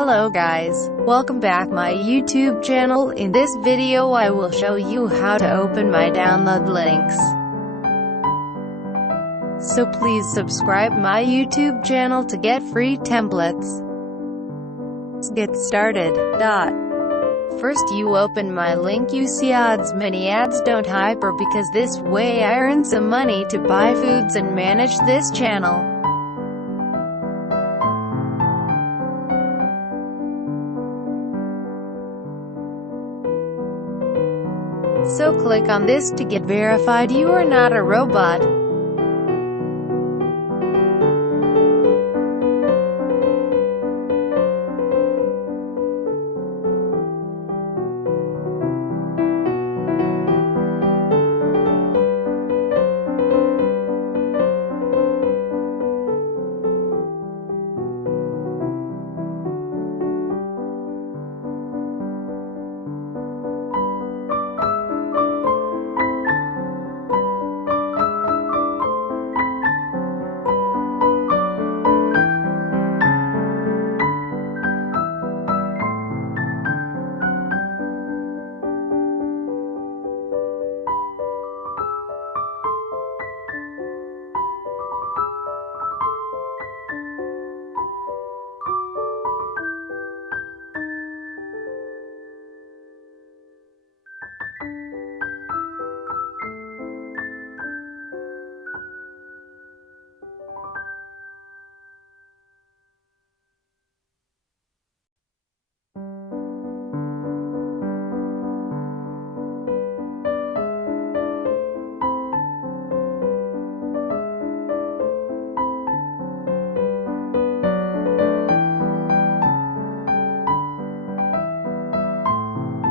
Hello guys, welcome back my YouTube channel. In this video I will show you how to open my download links. So please subscribe my YouTube channel to get free templates. Let's get started. First you open my link. You see ads. Many ads don't hyper because this way I earn some money to buy foods and manage this channel. So click on this to get verified. You are not a robot.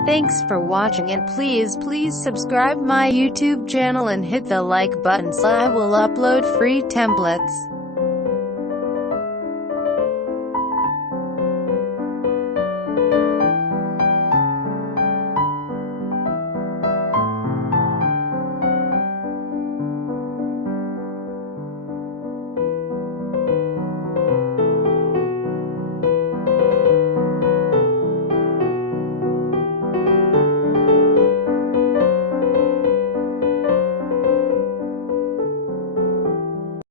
Thanks for watching, and please subscribe my YouTube channel and hit the like button so I will upload free templates.